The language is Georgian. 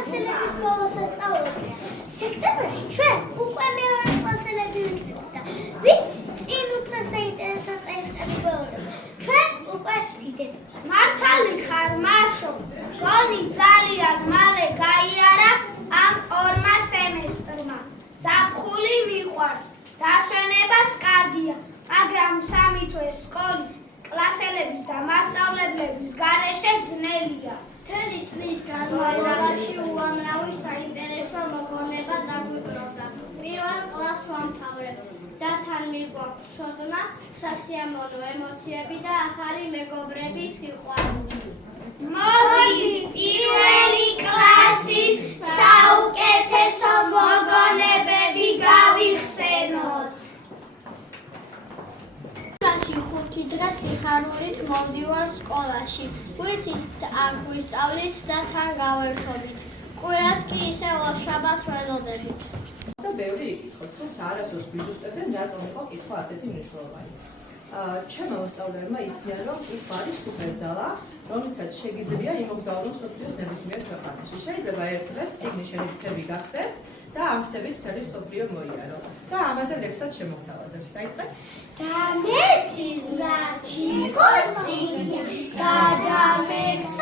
კლასელების ბოლოს ასწავლობია. სექტემბერში ჩვენ უკვე მეორე კლასელები ვიქნებით და ვინც წინ უფრო საინტერესო წელიწადი გველოდება. ჩვენ უკვე დიდები. მართალი ხარ, მაშო. გონი ძალიან მალე გაიარა ამ ორმა სემესტრმა. ზაფხული მიყვარს, დასვენებაც კარგია, მაგრამ 3 თვე სკოლის კლასელების და მასწავლებლების გარეშე ძნელია. მთელი წლის განმავლობაში უამრავი საინტერესო მოგონება დაგვიკროვდა. პირველ კლასს ვამთავრებთ და თან მიგვაქვს ცოდნა, სასიამოვნო ემოციები და ახალი მეგობრების სიყვარული. მოდი, პირველი კლასის საუკეთესო მოგონებები გავიხსენოთ. ხუთი დღე სიხარულით მოვდივარ სკოლაში. ვითით აგვისწავლით და თან გავერთობით. კვირას კი ისე შაბათს ველოდებით. და ბევრი იკითხოთ, თუმცა არასდროს გვიძუსტებდნენ, რატომ იყო კითხვა ასეთი მნიშვნელოვანი. ჩემო მოსწავლეებმა იციან, რომ კითხვა არის სუპერძალა, რომლითაც შეგიძლია იმოგზაურონ მსოფლიოს ნებისმიერ ქვეყანაში. შეიძლება ერთ დღეს წიგნი შევიფრთები გახდეს და ამ ფრთებით მთელი მსოფლიო მოიარო. და ამაზე ლექსად შემოგთავაზებთ. დაიწყეთ? და მესის ნათი კორწინი გადამექცა